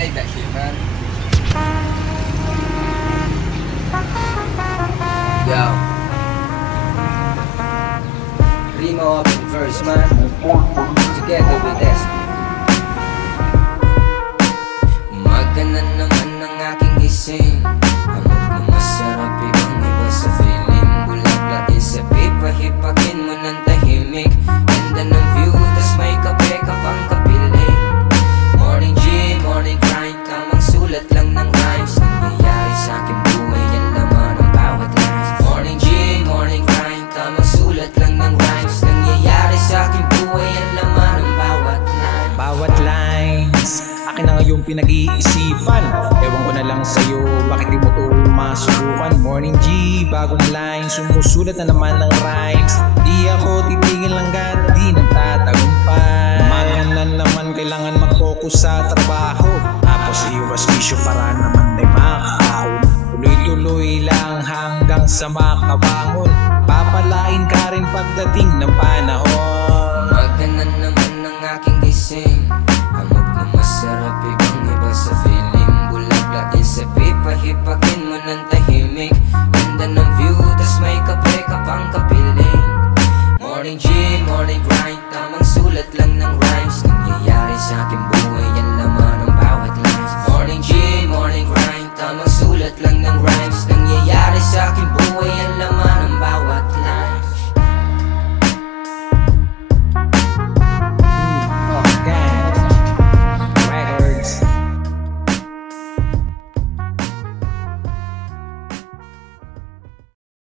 like that shit, man. Yo. Rimo up in verse, man. Together with us. Umaga na naman ang aking gising. Hamog na masarap, ibang iba sa feeling. Bulaklak sa pipa, hipakin mo ng tahimik. Ganda ng view, tas may kape ka pang kapiling. Morning G, morning grind, tamang sulat lang ng rhymes. Nangyayari sa aking buhay, yan naman ang bawat lines. Morning G, morning grind, tamang sulat lang ng rhymes. Nangyayari sa aking buhay, yan naman ang bawat lines. Bawat lines, akin na ngayong pinag-iisipan. Ewan ko na lang sa'yo, bakit di mo to masubukan? Morning G, bagong lines, sumusulat na naman ng rhymes. Di ako titigil hanggat di nagtatagumpay. Umaga na naman, kailangan mag-focus sa trabaho. Tapos iwas-bisyo para naman tayo makakahon. Tuloy-tuloy lang hanggang sa makabangon. Papalain ka rin pagdating ng panahon.